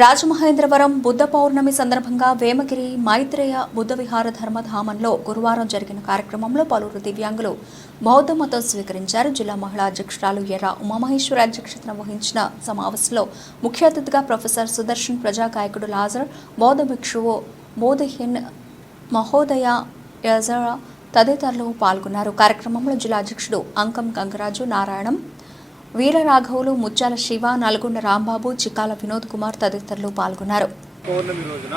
రాజమహేంద్రవరం బుద్ధ పౌర్ణమి సందర్భంగా వేమగిరి మైత్రేయ బుద్ధ విహార ధర్మధామంలో గురువారం జరిగిన కార్యక్రమంలో పలువురు దివ్యాంగులు బౌద్ధ మతం స్వీకరించారు. జిల్లా మహిళా అధ్యక్షురాలు ఎర్ర ఉమామహేశ్వరి అధ్యక్షతన వహించిన సమావేశంలో ముఖ్య అతిథిగా ప్రొఫెసర్ సుదర్శన్ ప్రజాగాయకుడు లాజర్ బౌద్ధ భిక్షువు బోధహిన్ మహోదయ యజరా తదితరులు పాల్గొన్నారు. కార్యక్రమంలో జిల్లా అధ్యక్షుడు అంకం గంగరాజు నారాయణం వీరరాఘవులు ముత్యాల శివ నల్గొండ రాంబాబు చిక్కాల వినోద్ కుమార్ తదితరులు పాల్గొన్నారు. పౌర్ణమి రోజున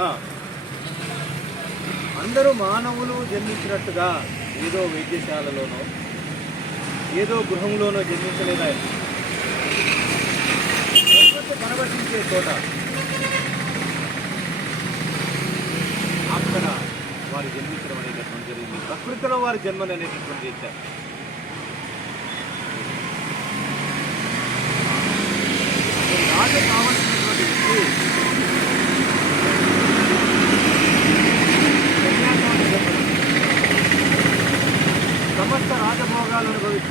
అందరూ మానవులు జన్మించినట్టుగా ఏదో వైద్యశాలలోనో ఏదో గృహంలోనో జన్మించలేదా కనబడించే చోట అక్కడ వారు జన్మించడం అనేటటువంటి జరిగింది ప్రకృతిలో వారి జన్మలు అనేటటువంటి ఇచ్చారు.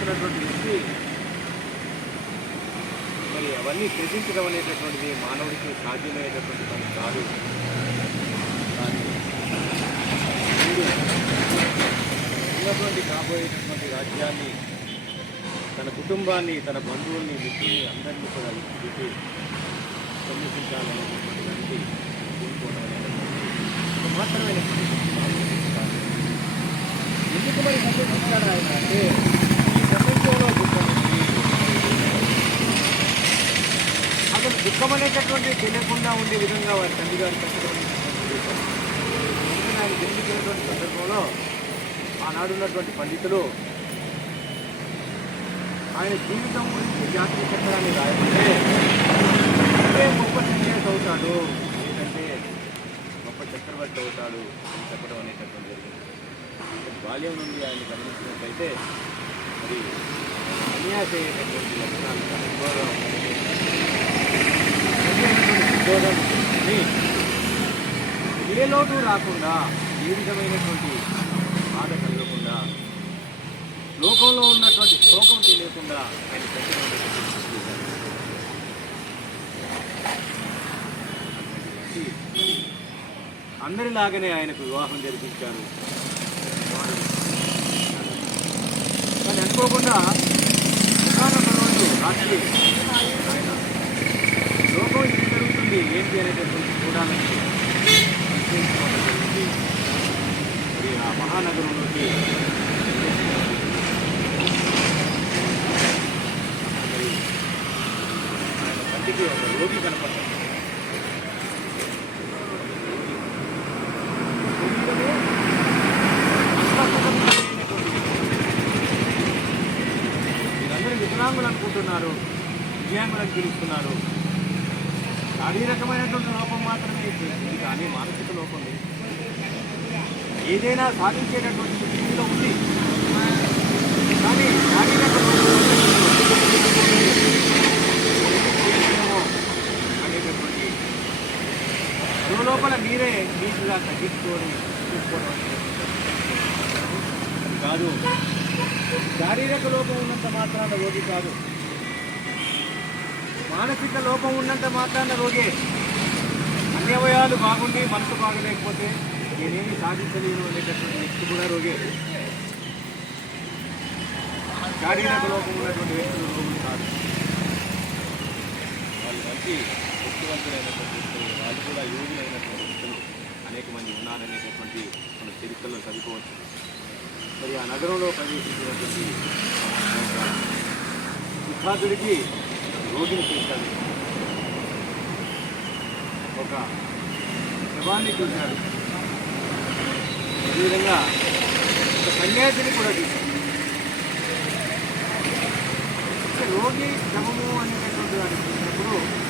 రాజభోగాలు అనుభవిస్తున్నటువంటి వ్యక్తి మరి అవన్నీ త్యజించడం అనేటటువంటిది మానవుడికి సాధ్యమయ్యేటటువంటి పని కాదు. ఉన్నటువంటి కాబోయేటటువంటి రాజ్యాన్ని తన కుటుంబాన్ని తన బంధువుల్ని మిత్రుల్ని అందరినీ కూడా విడిచిపెట్టి సన్నిహించాలనేటటువంటి దానికి కోరుకోవడం మాత్రమే ఎందుకు మరి సంతోషిస్తాడు ఆయన అంటే అనేటటువంటి తెలియకుండా ఉండే విధంగా వారి తండ్రి గారు కష్టపడి ఆయన జన్మించినటువంటి సందర్భంలో ఆనాడున్నటువంటి పండితులు ఆయన జీవితం గురించి జాతీయ చక్రాన్ని రాయమంటే అంటే గొప్ప సన్యాసి అవుతాడు? లేదంటే గొప్ప చక్రవర్తి అవుతాడు అని చెప్పడం అనేటటువంటి జరిగింది. బాల్యం నుండి ఆయన గమనించినట్లయితే మరి సన్యాసి అయ్యేటటువంటి లక్షణాలు అనుభవం ఏ లోటు రాకుండా ఏ విధమైనటువంటి బాధ కలగకుండా లోకంలో ఉన్నటువంటి శోకం తెలియకుండా ఆయన అందరిలాగానే ఆయనకు వివాహం జరిపించారు. కానీ అనుకోకుండా రోజు రాత్రి ఆయన లోకం ఏం జరుగుతుంది అనేటటువంటి చూడాలని జరిగింది మరి ఆ మహానగరంలోకి మరి ఆయన కంటికి ఒక రోగి కనపడుతుంది మీరందరూ వికలాంగులు అనుకుంటున్నారు దివ్యాంగులను పిలుస్తున్నారు. శారీరకమైనటువంటి లోపం మాత్రమే ఇది కానీ మానసిక లోపం లేదు. ఏదైనా సాధించేటటువంటి స్థితిలో ఉంది కానీ శారీరక అనేటటువంటి లోపల మీరే నీటిగా తగ్గించుకొని చూసుకోవడం అది కాదు. శారీరక లోపం ఉన్నంత మాత్రాన రోగి కాదు. మానసిక లోపం ఉన్నంత మాత్రాన రోగే. అన్యవయాలు బాగుండి మనసు బాగలేకపోతే నేనేమి సాధించలేను అనేటటువంటి వ్యక్తి కూడా రోగే. శారీరక లోపం ఉన్నటువంటి వ్యక్తులు రోగులు కాదు. వాళ్ళు మంచి శక్తివంతులైనటువంటి వ్యక్తులు వాళ్ళు కూడా యోగులైనటువంటి వ్యక్తులు అనేక మంది ఉన్నారనేటటువంటి మన చరిత్రలో చదువుకోవచ్చు. మరి ఆ నగరంలో ప్రవేశించినటువంటి సిద్ధార్థుడికి రోగిని చూశాడు. ఒక శవాన్ని చూశాడు. అదేవిధంగా ఒక సన్యాసిని కూడా చూశాడు. రోగి శవము అనేటటువంటి దాన్ని చూసినప్పుడు